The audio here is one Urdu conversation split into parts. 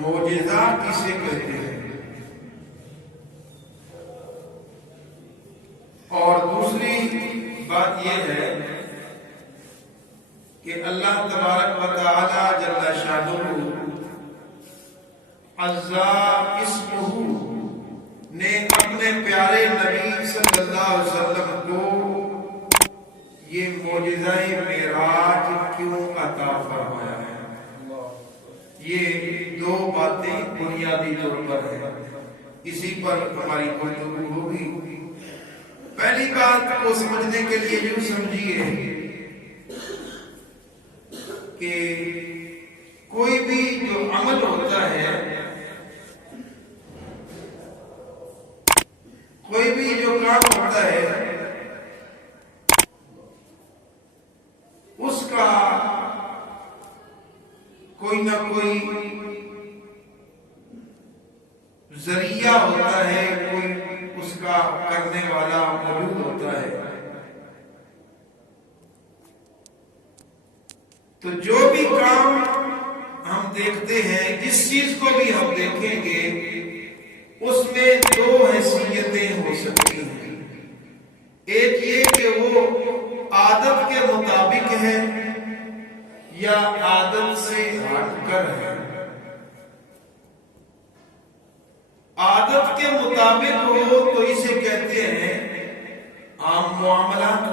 معجزہ کسے کہتے ہیں، اور دوسری بات یہ ہے کہ اللہ تبارک و تعالی جل شانہ عزا اسمہ نے اپنے پیارے نبی صلی اللہ علیہ وسلم کو یہ معجزہ معراج کیوں عطا فرمایا ہے؟ یہ دو باتیں بنیادی طور پر ہیں، اسی پر ہماری گفتگو ہوگی۔ پہلی بات کو سمجھنے کے لیے یوں سمجھیے کہ کوئی بھی جو عمل ہوتا ہے، کوئی بھی جو کام ہوتا ہے، اس کا کوئی نہ کوئی ذریعہ ہوتا ہے، کوئی اس کا کرنے والا موجود ہوتا ہے۔ تو جو بھی کام ہم دیکھتے ہیں، جس چیز کو بھی ہم دیکھیں گے، اس میں دو حیثیتیں ہو سکتی ہیں۔ ایک یہ کہ وہ عادت کے مطابق ہے یا عادت سے ہٹ کر ہے۔ عادت کے مطابق ہو تو اسے کہتے ہیں عام معاملات۔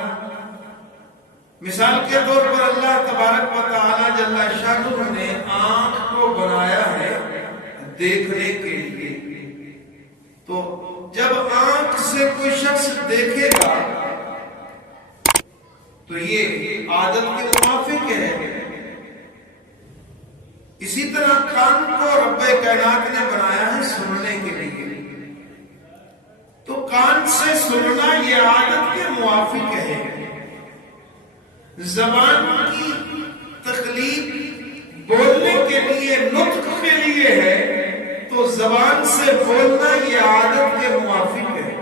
مثال کے طور پر اللہ تبارک و تعالی جل شانہ نے آنکھ کو بنایا ہے دیکھنے کے لیے، تو جب آنکھ سے کوئی شخص دیکھے گا تو یہ عادت کے موافق ہے۔ اسی طرح کان کو رب کائنات نے بنایا ہے سننے کے لیے، تو کان سے سننا یہ عادت کے موافق ہے۔ زبان کی تخلیق بولنے کے لیے، نطق کے لیے ہے، تو زبان سے بولنا یہ عادت کے موافق ہے۔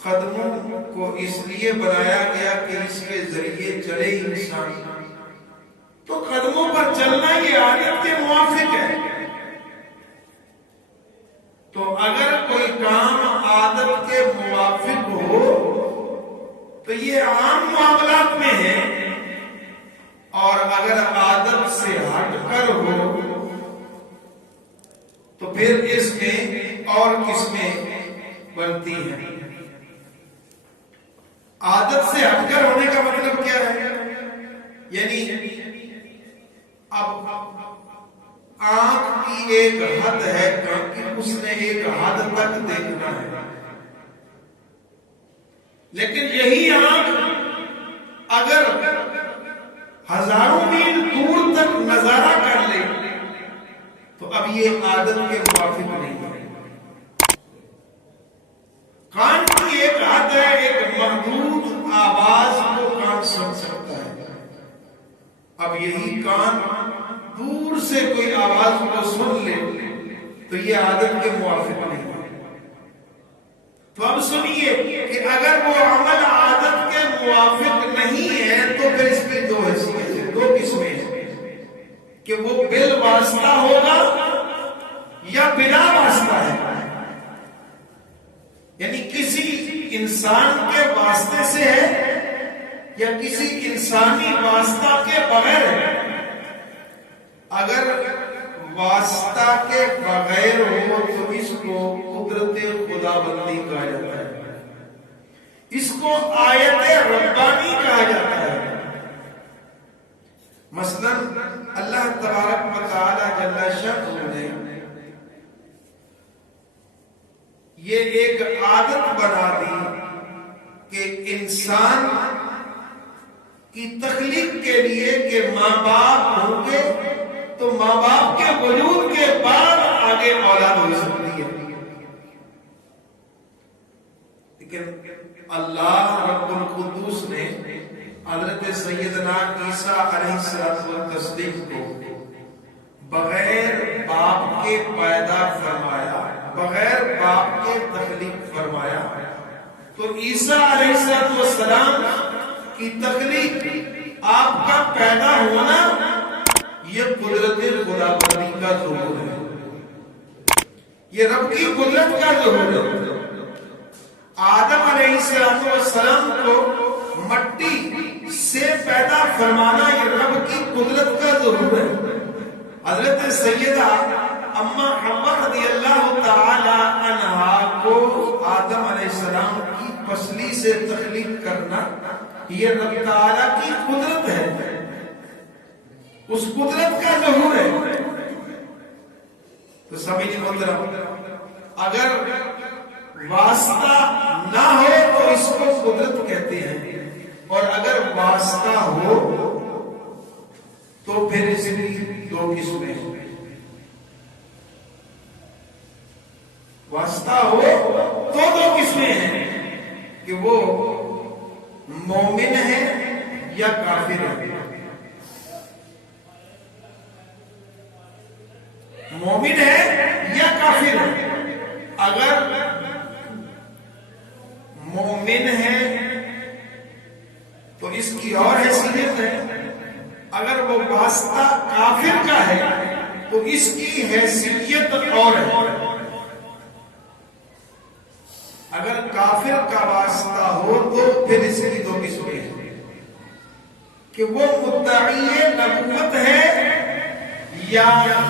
قدموں کو اس لیے بنایا گیا کہ اس کے ذریعے چلے انسان، تو قدموں پر چلنا یہ عادت کے موافق ہے۔ تو اگر کوئی کام عادت کے موافق ہو تو یہ عام معاملات میں ہے، اور اگر عادت سے ہٹ کر ہو تو پھر اس میں اور قسمیں بنتی ہیں۔ عادت سے ہٹ کر ہونے کا مطلب کیا ہے؟ یعنی اب آنکھ کی ایک حد ہے کہ اس نے ایک حد تک دیکھنا ہے، لیکن یہی آنکھ اگر ہزاروں میل دور تک نظارہ کر لے تو اب یہ عادت کے موافق نہیں ہے۔ کان کی ایک حد ہے، ایک محدود آواز کو کان سن سکتا ہے، اب یہی کان دور سے کوئی آواز کو سن لے تو یہ عادت کے موافق نہیں ہے۔ تو اب سنیے کہ اگر وہ عمل عادت کے موافق نہیں ہے تو پھر اس میں دو حیثیتیں، دو قسمیں ہیں کہ وہ بالواسطہ ہوگا یا بلا واسطہ ہے، یعنی کسی انسان کے واسطے سے ہے یا کسی انسانی واسطہ کے بغیر ہے۔ اگر واسطہ کے بغیر ہو تو اس کو قدرت خدا بندی کہا جاتا ہے، اس کو آیت ربانی کہا جاتا ہے۔ مثلا اللہ تبارک و تعالی جل شانہ نے یہ ایک عادت بنا دی کہ انسان کی تخلیق کے لیے کہ ماں باپ ہوں گے تو ماں باپ کے وجود کے بعد آگے اولاد ہو سکتی ہے، لیکن اللہ رب القدوس نے حضرت سیدنا عیسیٰ علیہ السلام کو بغیر باپ کے پیدا فرمایا، بغیر باپ کے تخلیق فرمایا، تو عیسیٰ علیہ السلام کی تخلیق، آپ کا پیدا ہونا یہ قدرت خداوندی کا ظہور ہے، یہ رب کی قدرت کا ظہور ہے۔ آدم علیہ السلام کو مٹی سے پیدا فرمانا یہ رب کی قدرت کا ظہور ہے۔ حضرت سیدہ اما حوا رضی اللہ تعالی عنہا کو آدم علیہ السلام کی پسلی سے تخلیق کرنا یہ رب تعالی کی قدرت ہے، اس قدرت کا ظہور ہے۔ تو سمجھ محترم، اگر واسطہ نہ ہو تو اس کو قدرت کہتے ہیں، اور اگر واسطہ ہو تو پھر اس کی دو قسمیں ہیں۔ واسطہ ہو تو دو قسمیں ہیں کہ وہ مومن ہے یا کافر ہے۔ مومن ہے یا کافر ہے۔ اگر مومن ہے تو اس کی اور حیثیت ہے، اگر وہ واسطہ کافر کا ہے تو اس کی حیثیت اور ہے۔ اگر کافر کا واسطہ ہو تو پھر اس کی دو قسمیں ہیں کہ وہ مدعی نبوت ہے یا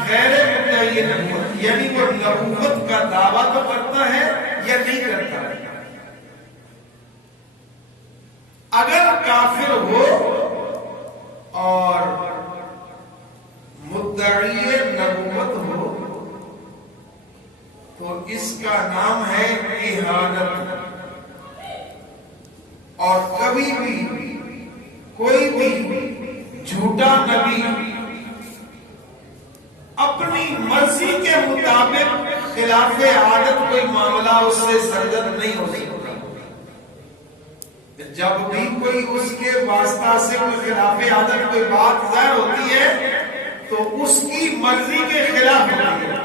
غیر مدعی نبوت، یعنی وہ نبوت کا دعویٰ تو کرتا ہے یا نہیں کرتا ہے۔ اگر کافر ہو اور مدعی نبوت ہو تو اس کا نام ہے اہانت، اور کبھی بھی کوئی بھی جھوٹا نبی اپنی مرضی کے مطابق خلاف عادت کوئی معاملہ اس سے سرزد نہیں ہو سکتا۔ جب بھی کوئی اس کے واسطہ سے کوئی خلاف عادت کوئی بات ظاہر ہوتی ہے تو اس کی مرضی کے خلاف ہوتی ہے۔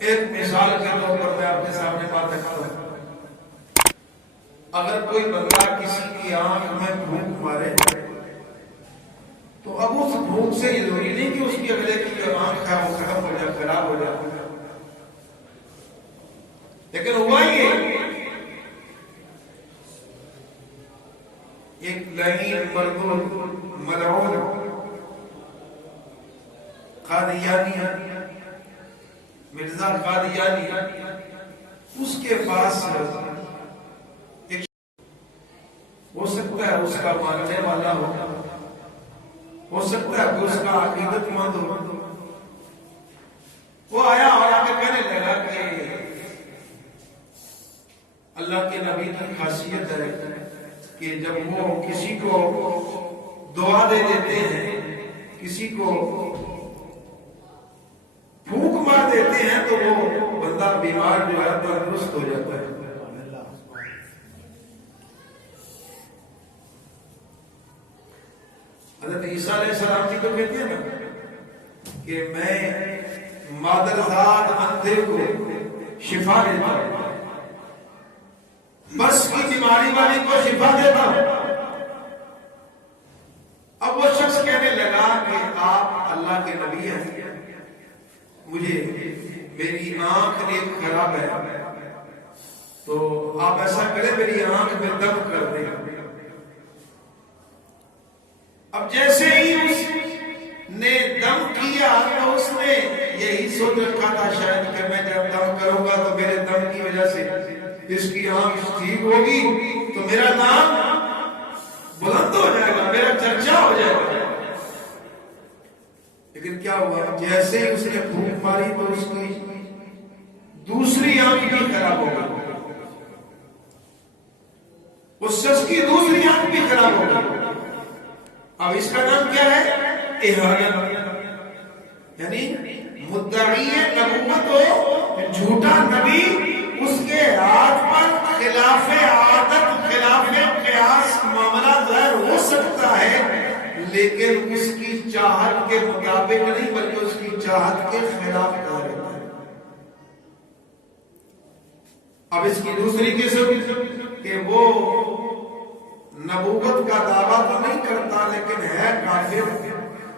ایک مثال کے طور پر میں آپ کے سامنے بات رکھتا ہوں، اگر کوئی بندہ کسی کی آنکھ میں بھوک مارے تو اب اس بھوک سے یہ ضروری نہیں کہ اس کی اگلے کی جو آنکھ ہے وہ ختم ہو جائے، خراب ہو جائے، لیکن ہوا یہ ایک لعین مردود ملعون قادیانی مرزا قادیانی، اس کے پاس ایک ہو سکتا ہے اس کا ماننے والا ہو سکتا ہے کہ اس کا عقیدت مند ہو، وہ آیا اور آ کر کہنے لگا کہ اللہ کے نبی کی خاصیت ہے کہ جب وہ کسی کو دعا دے دیتے ہیں، کسی کو پھونک مار دیتے ہیں تو وہ بندہ بیمار جو ہے تندرست ہو جاتا ہے۔ حضرت عیسیٰ علیہ السلام کی تو کہتے ہیں نا کہ میں مادرزاد اندھے کو شفا دیتا ہوں، بس کی بیماری والی کو شفا دیتا ہوں۔ اب وہ شخص کہنے لگا کہ آپ اللہ کے نبی ہیں، مجھے میری آنکھ ایک خراب ہے، تو آپ ایسا کریں میری آنکھ میں دم کر دیں۔ اب جیسے ہی اس نے دم کیا تو اس نے یہی سوچ رکھا تھا شاید کہ میں جب دم کروں گا تو میرے دم کی وجہ سے اس کی آنکھ ٹھیک ہوگی تو میرا نام بلند ہو جائے گا، میرا چرچا ہو جائے گا۔ لیکن کیا ہوا، جیسے ہی اس نے پھونک ماری تو اس کی دوسری آنکھ بھی خراب ہو گئی، اس شخص کی دوسری آنکھ بھی خراب ہو گئی۔ اب اس کا نام کیا ہے؟ اہانت، یعنی مدعی نبوت ہو، جھوٹا نبی، اس کے ہاتھ پر خلاف عادت خلاف قیاس معاملہ ظاہر ہو سکتا ہے لیکن اس کی چاہت کے مطابق نہیں بلکہ اس کی چاہت کے خلاف ظاہر ہوتا ہے۔ اب اس کی دوسری قسم کہ وہ نبوت کا دعویٰ تو نہیں کرتا لیکن ہے کافر،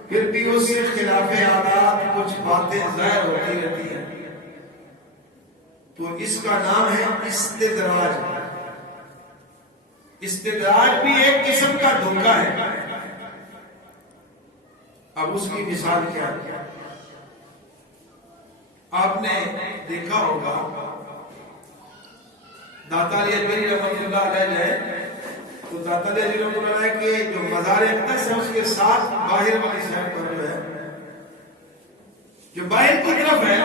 پھر بھی اس کے خلاف عادات کچھ باتیں ظاہر ہوتی رہتی ہیں، تو اس کا نام ہے استدراج۔ استدراج بھی ایک قسم کا دھوکہ ہے۔ اب اس کی مثال کیا ہے؟ آپ نے دیکھا ہوگا داتا علی اجمیری رحمۃ اللہ علیہ ہے، تو داتا علی اجمیری رحمۃ اللہ علیہ کے جو مزار اقدس ہے اس کے ساتھ باہر والی سائڈ پر جو ہے، جو باہر کی طرف ہے،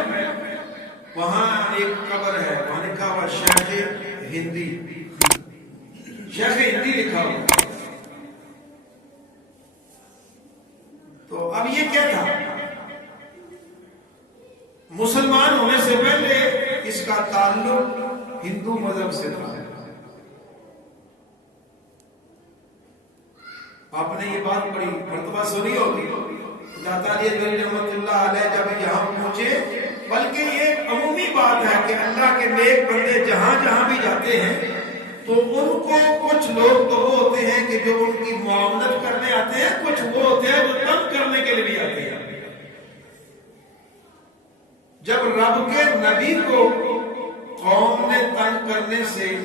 وہاں ایک قبر ہے، وہاں لکھا ہوا شیخ ہندی، شیخ ہندی لکھا ہوا۔ تو اب یہ کیا تھا؟ مسلمان ہونے سے پہلے اس کا تعلق ہندو مذہب سے تھا۔ آپ نے یہ بات بڑی مرتبہ سنی ہوگی، داتا علی اجمیری رحمۃ اللہ علیہ جب یہاں پہنچے، بلکہ یہ عمومی بات ہے کہ اللہ کے نیک بندے جہاں جہاں بھی جاتے ہیں تو ان کو کچھ لوگ تو وہ ہوتے ہیں کہ جو ان کی معاونت کرنے آتے ہیں، کچھ وہ ہوتے ہیں جو تنگ کرنے کے لیے بھی آتے ہیں۔ جب رب کے نبی کو قوم نے تنگ کرنے سے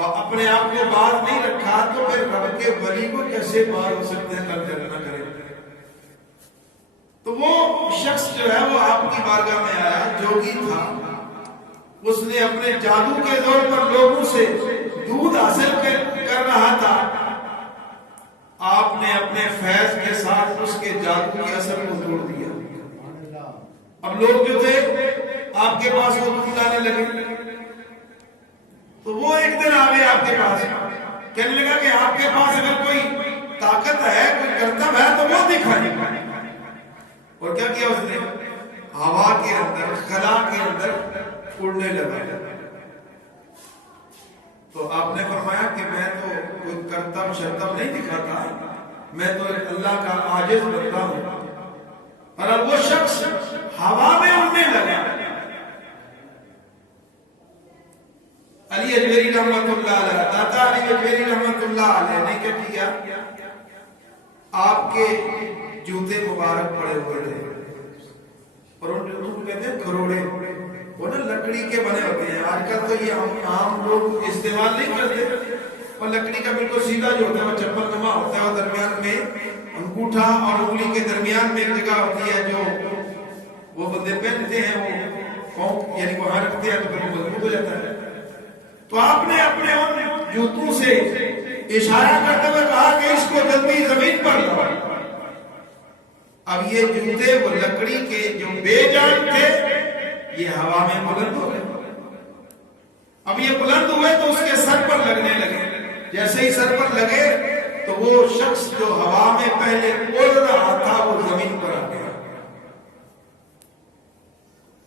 اپنے آپ کو باز نہیں رکھا تو پھر رب کے ولی کو کیسے باز ہو سکتے ہیں تنگ نہ کرے؟ تو وہ شخص جو ہے وہ آپ کی بارگاہ میں آیا، جوگی تھا، اس نے اپنے جادو کے زور پر لوگوں سے دودھ حاصل کر رہا تھا۔ آپ نے اپنے فیض کے ساتھ اس کے جادو کے اثر کو توڑ دیا۔ اب لوگ جو تھے آپ کے پاس وہ دودھ لانے لگے، تو وہ ایک دن آ گئے آپ کے پاس، کہنے لگا کہ آپ کے پاس اگر کوئی طاقت ہے، کوئی کرتب ہے تو وہ دکھائیں۔ اور کیا کیا اس نے؟ ہوا کے اندر، خلا کے اندر اڑنے لگا۔ تو آپ نے فرمایا کہ میں تو کوئی کرتب شرتب نہیں دکھاتا، میں تو اللہ کا عاجز بندہ ہوں۔ اور اب وہ شخص ہوا میں اڑنے لگا۔ علی اجمیری رحمۃ اللہ علیہ، داتا علی اجمیری رحمۃ اللہ علیہ نے کیا کیا؟ آپ کے جوتے مبارک پڑے ہوئے تھے، اور ان جوتوں کو کہتے ہیں کھروڑے، وہ نا لکڑی کے بنے ہوتے ہیں۔ آج کل تو یہ عام لوگ استعمال نہیں کرتے، اور لکڑی کا بالکل سیدھا جو ہوتا ہے وہ چپل نما ہوتا ہے، اور درمیان میں انگوٹھا اور انگلی کے درمیان میں ایک جگہ ہوتی ہے جو وہ بندے پہنتے ہیں، وہ پاؤں یعنی وہاں رکھتے ہیں تو پھر وہ مضبوط ہو جاتا ہے۔ تو آپ نے اپنے ان جوتوں سے اشارہ کرتے ہوئے کہا کہ اس کو جلدی زمین پر لاؤ۔ اب یہ جوتے وہ لکڑی کے جو بے جان تھے، یہ ہوا میں بلند ہو گئے۔ اب یہ بلند ہوئے تو اس کے سر پر لگنے لگے۔ جیسے ہی سر پر لگے تو وہ شخص جو ہوا میں پہلے اڑ رہا تھا وہ زمین پر آ گیا۔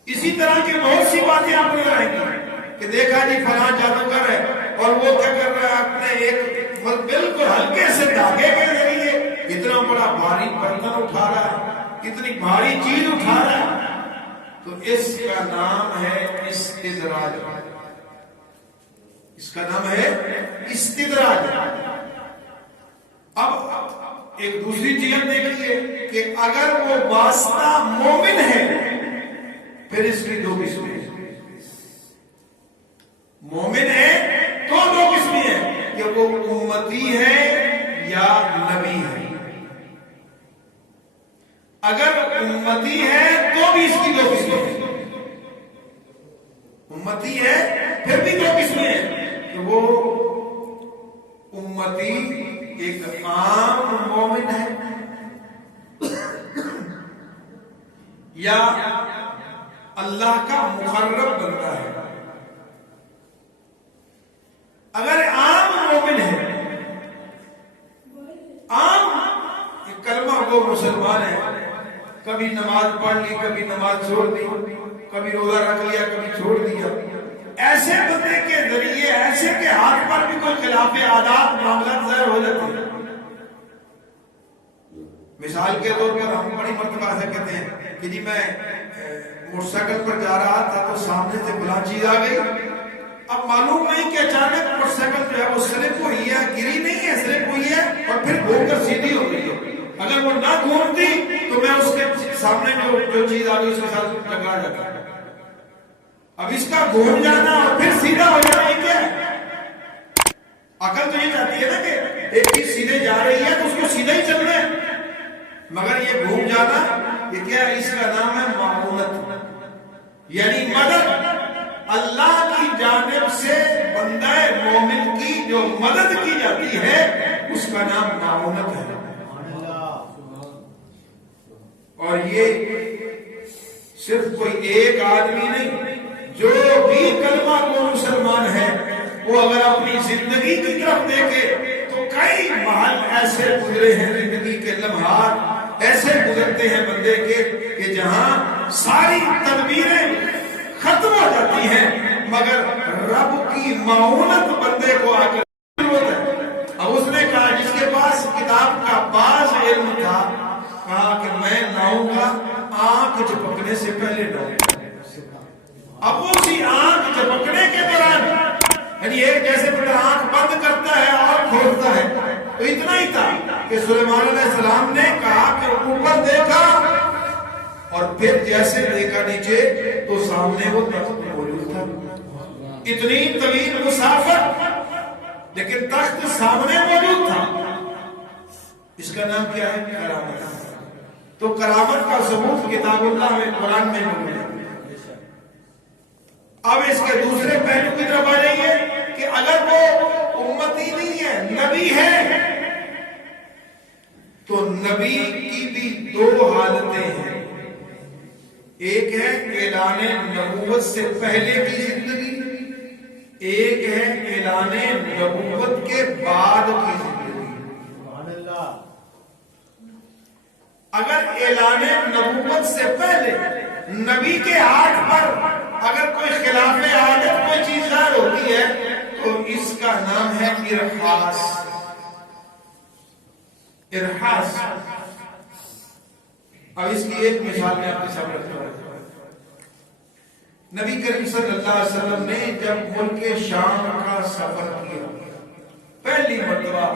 اسی طرح کی بہت سی باتیں آپ نے آئیں گی کہ دیکھا جی فلاں جادوگر ہے، اور وہ کیا کر رہا ہے؟ اپنے ایک بالکل ہلکے سے دھاگے کے ذریعے اتنا بڑا بھاری برتن اٹھا رہا ہے، اتنی بھاری چیز اٹھا رہا ہے۔ تو اس کا نام ہے استدراج۔ اس کا نام ہے استدراج۔ اب ایک دوسری چیز دیکھیے کہ اگر وہ واسطہ مومن ہے پھر اس کی دو قسمیں ہیں۔ مومن ہے تو دو قسمیں ہیں کہ وہ امتی ہے یا نبی ہے۔ اگر امتی ہے تو بھی اس کی دو قسمیں ہیں۔ امتی ہے پھر بھی دو قسمیں ہیں کہ وہ امتی ایک عام مومن ہے یا اللہ کا مقرب بندہ ہے۔ اگر عام مومن ہے، عام کلمہ وہ مسلمان ہے، کبھی نماز پڑھ لی، کبھی نماز چھوڑ دی، کبھی روزہ رکھ لیا، کبھی چھوڑ دیا، ایسے بندے کے ذریعے ایسے کے ہاتھ پر بھی کوئی خلاف عادات معاملات ظاہر ہو جاتے ہیں۔ مثال کے طور پر ہم بڑی مرتبہ ایسا کہتے ہیں کہ جی میں موٹر سائیکل پر جا رہا تھا تو سامنے سے فلاں چیز آ گئی، اب معلوم نہیں کہ اچانک موٹر سائیکل جو ہے وہ سلپ ہوئی ہے، گری نہیں وہ نہ گھومتی تو میں اس کے سامنے جو چیز آ گئی اس کے ساتھ ٹکرا جاتا. اب اس کا گھوم جانا اور پھر سیدھا ہو جانا یہ کیا ہے؟ عقل تو یہ چاہتی ہے نا کہ ایک چیز سیدھے جا رہی ہے تو اس کو سیدھا ہی چلنا ہے، مگر یہ گھوم جانا یہ کیا ہے؟ اس کا نام ہے معاونت، یعنی مدد. اللہ کی جانب سے بندہ مومن کی جو مدد کی جاتی ہے اس کا نام معاونت ہے. اور یہ صرف کوئی ایک آدمی نہیں، جو بھی کلمہ کو مسلمان ہے وہ اگر اپنی زندگی کی طرف دیکھے تو کئی محل ایسے گزرے ہیں، زندگی کے لمحات ایسے گزرتے ہیں بندے کے کہ جہاں ساری تدبیریں ختم ہو جاتی ہیں مگر رب کی معاونت بندے کو آ کر ضرورت ہے. اب اس نے کہا جس کے پاس کتاب کا بعض علم تھا، کہا کہ میں لاؤں گا آنکھ جھپکنے سے پہلے لاؤں گا. اب اسی آنکھ جھپکنے کے دوران، یعنی ایک جیسے بندہ آنکھ بند کرتا ہے اور کھولتا ہے، تو اتنا ہی تھا کہ سلیمان علیہ السلام نے کہا کہ اوپر دیکھا اور پھر جیسے دیکھا نیچے تو سامنے وہ تخت موجود تھا. اتنی طویل مسافت لیکن تخت سامنے موجود تھا. اس کا نام کیا ہے؟ کرامت. تو کرامت کا ثبوت کتاب اللہ میں قرآن میں موجود ہے. اب اس کے دوسرے پہلو کی طرف آ جائیے کہ اگر وہ امتی نہیں ہے، نبی ہے، تو نبی کی بھی دو حالتیں ہیں. ایک ہے اعلان نبوت سے پہلے کی زندگی، ایک ہے اعلان نبوت کے بعد کی زندگی. اگر اعلان نبوت سے پہلے نبی کے ہاتھ پر اگر کوئی خلاف عادت کوئی چیز ظاہر ہوتی ہے تو اس کا نام ہے ارحاس. ارحاس. اب اس کی ایک مثال میں آپ کے سامنے رکھتا ہوں. نبی کریم صلی اللہ علیہ وسلم نے جب ملک شام کا سفر کیا، پہلی مرتبہ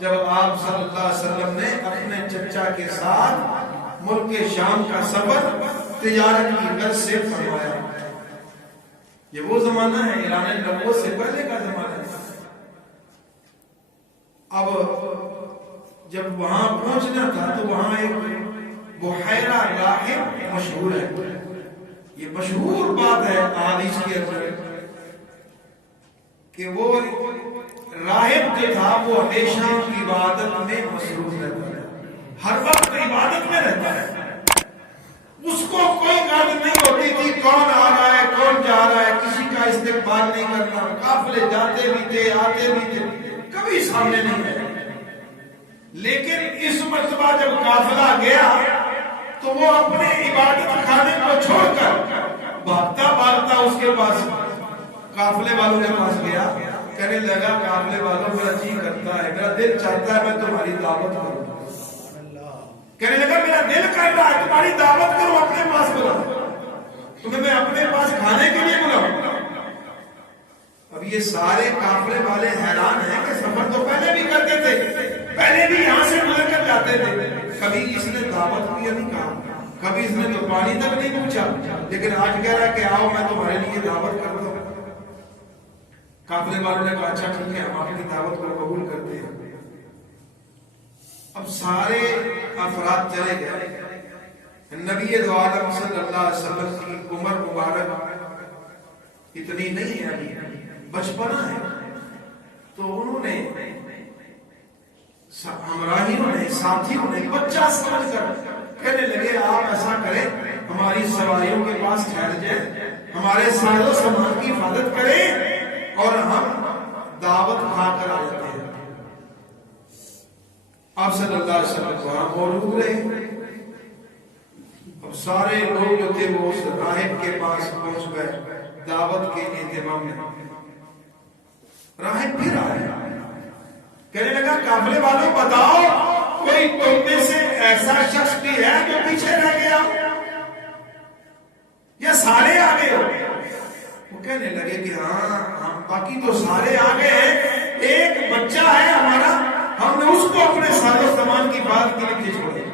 جب آپ صلی اللہ علیہ وسلم نے اپنے چچا کے ساتھ ملک شام کا سفر تجارت کی غرض سے فرمایا. یہ وہ زمانہ ہے، اعلان نبوت سے پہلے کا زمانہ ہے. اب جب وہاں پہنچنا تھا تو وہاں ایک بحیرہ راہب مشہور ہے. یہ مشہور بات ہے احادیث کے اندر کہ وہ راہب جو تھا وہ ہمیشہ عبادت میں مصروف رہتا ہے، ہر وقت عبادت میں رہتا ہے. اس کو کوئی گرد نہیں ہوتی تھی کون آ رہا ہے کون جا رہا ہے، کسی کا استقبال نہیں کرنا. قافلے جاتے بھی تھے آتے بھی تھے، کبھی سامنے نہیں آئے. لیکن اس مرتبہ جب قافلہ گیا تو وہ اپنے عبادت خانے کو چھوڑ کر بھاگتا بھاگتا اس کے پاس قافلے والوں کے پاس گیا. کہنے لگا قافلے والوں میرا جی کرتا ہے، میرا دل چاہتا ہے میں تمہاری دعوت کروں. کہنے لگا میرا دل کر رہا ہے تمہاری دعوت کروں، اپنے پاس بلاؤ، تمہیں میں اپنے پاس کھانے کے لیے بلاؤں. اب یہ سارے قافلے والے حیران ہیں کہ سفر تو پہلے بھی کرتے تھے، پہلے بھی یہاں سے گزر کر جاتے تھے، کبھی اس نے دعوت بھی نہیں کہا، کبھی اس نے تو پانی تک نہیں پوچھا، لیکن آج کہہ رہا ہے کہ آؤ میں تمہارے لیے دعوت کرتا ہوں. قافلے والوں نے کہا اچھا ٹھیک ہے ہم آپ کی دعوت کو قبول کرتے ہیں. اب سارے افراد چلے گئے. نبی دو عالم صلی اللہ علیہ وسلم کی عمر مبارک اتنی نہیں ہے، ابھی بچپنا ہے، تو انہوں نے ہمراہیوں نے ساتھیوں نے بچہ سمجھ کر کہنے لگے آپ ایسا کریں ہماری سواریوں کے پاس ٹھہر جائیں، ہمارے ساز و سامان کی حفاظت کریں اور ہم دعوت کھا کر آ جاتے ہیں. آپ صلی اللہ علیہ وسلم وہاں موجود رہے. اب سارے لوگ جو تھے وہ اس راہب کے پاس پہنچ گئے دعوت کے اہتمام میں. راہب پھر آئے، کہنے لگا قافلے والوں بتاؤ کوئی تم میں سے ایسا شخص بھی ہے جو پیچھے رہ گیا یا سارے آگے ہو؟ وہ کہنے لگے کہ ہاں ہم باقی تو سارے آگے ہیں، ایک بچہ ہے ہمارا، ہم نے اس کو اپنے ساز و سامان کی بات کے لیے چھوڑا.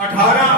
18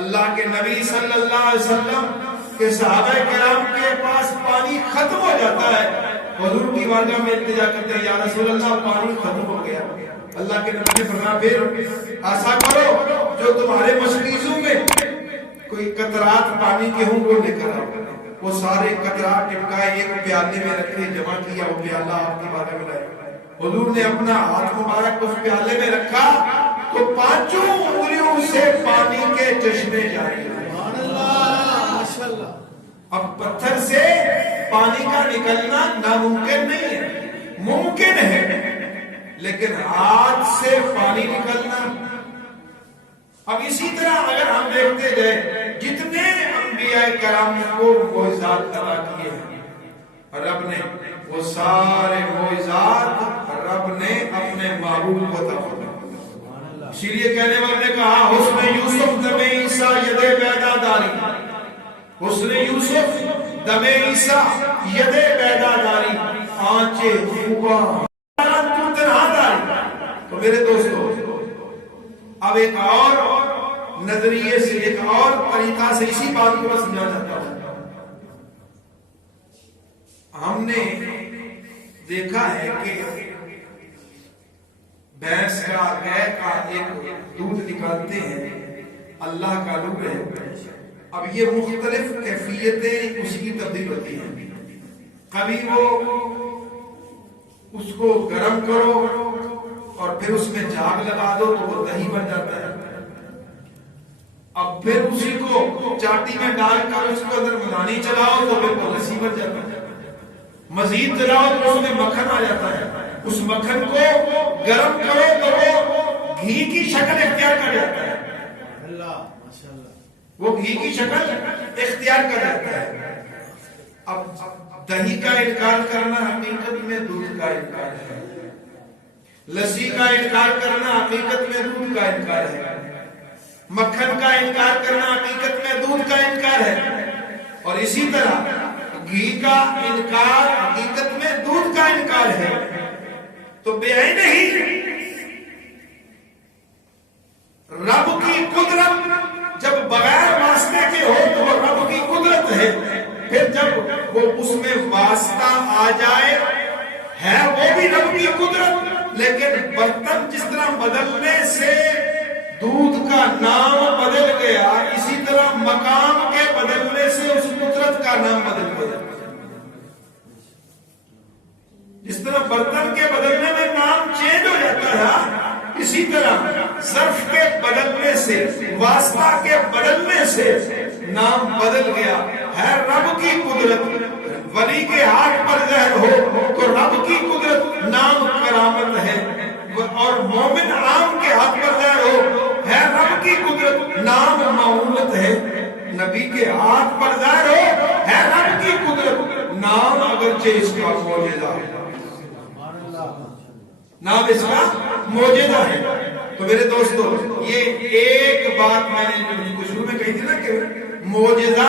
اللہ کے نبی صلی اللہ علیہ وسلم کہ صحابہ کرام کے پاس پانی ختم ہو جاتا ہے، حضور کی بارگاہ میں التجا کرتے ہیں یا رسول اللہ پانی ختم ہو گیا۔ اللہ کے نبی نے فرمایا پھر ایسا کرو جو تمہارے مشریزوں میں کوئی قطرات پانی کے ہوں وہ لے کر آؤ۔ وہ سارے قطرات ٹپکائے ایک پیالے میں رکھے، جمع کیا، وہ پیالہ آپ کی بارگاہ میں لائے۔ حضور نے اپنا ہاتھ مبارک اس پیالے میں رکھا تو پانچوں انگلیوں سے پانی کے چشمے جاری ہوئے۔ اب پتھر سے پانی کا نکلنا ناممکن نہیں ہے، ممکن ہے، لیکن ہاتھ سے پانی نکلنا۔ اب اسی طرح اگر ہم دیکھتے گئے جتنے انبیاء کرام کو معجزات عطا کیے ہیں رب نے، وہ سارے معجزات رب نے اپنے محبوب کو عطا فرمائے۔ اسی لیے کہنے والے نے کہا حسن یوسف دم عیسیٰ ید بیدا داری، حسن یوسف دم عیسیٰ ید بیدا داری، آنچے خوبا تو تنہا داری۔ تو میرے دوستو اب ایک اور نظریے سے، ایک اور طریقہ سے اسی بات کو سمجھا جاتا ہے۔ ہم نے دیکھا ہے کہ بھینس کا، گائے کا ایک دودھ نکالتے ہیں، اللہ کا نور ہے۔ اب یہ مختلف کیفیتیں اس کی تبدیل ہوتی ہیں۔ کبھی وہ اس کو گرم کرو اور پھر اس میں جاگ لگا دو تو وہ دہی بن جاتا ہے۔ اب پھر اسی کو چاٹی میں ڈال کر اس کو اندر ملانی چلاؤ تو پھر وہ لسی بن جاتا ہے۔ مزید چلاؤ تو اس میں مکھن آ جاتا ہے۔ اس مکھن کو گرم کرو تو وہ گھی کی شکل اختیار کر جاتا ہے۔ وہ گھی کی شکل اختیار کر جاتا ہے۔ اب دہی کا انکار کرنا حقیقت میں دودھ کا انکار ہے، لسی کا انکار کرنا حقیقت میں دودھ کا انکار ہے، مکھن کا انکار کرنا حقیقت میں دودھ کا انکار ہے، اور اسی طرح گھی کا انکار حقیقت میں دودھ کا انکار ہے۔ تو بے عین ہی رب کی قدرت جب بغیر واسطے کے ہو تو وہ رب کی قدرت ہے، پھر جب وہ اس میں واسطہ آ جائے ہے وہ بھی رب کی قدرت۔ لیکن برتن جس طرح بدلنے سے دودھ کا نام بدل گیا، اسی طرح مقام کے بدلنے سے اس قدرت کا نام بدل گیا۔ جس طرح برتن کے بدلنے میں نام چینج ہو جاتا ہے، اسی طرح ظرف کے بدلنے سے، واسطہ کے بدلنے سے نام بدل گیا۔ ہے رب کی قدرت۔ ولی کے ہاتھ پر زہر ہو تو رب کی قدرت نام کرامت ہے، اور مومن عام کے ہاتھ پر زہر ہو ہے رب کی قدرت نام معونت ہے۔ نبی کے ہاتھ پر زہر ہو ہے رب کی قدرت نام اگرچہ اس کا معجزہ ہے، نام اس کا معجزہ ہے۔ تو میرے دوستو یہ ایک بات میں نے جو شروع میں کہی تھی نا کہ معجزہ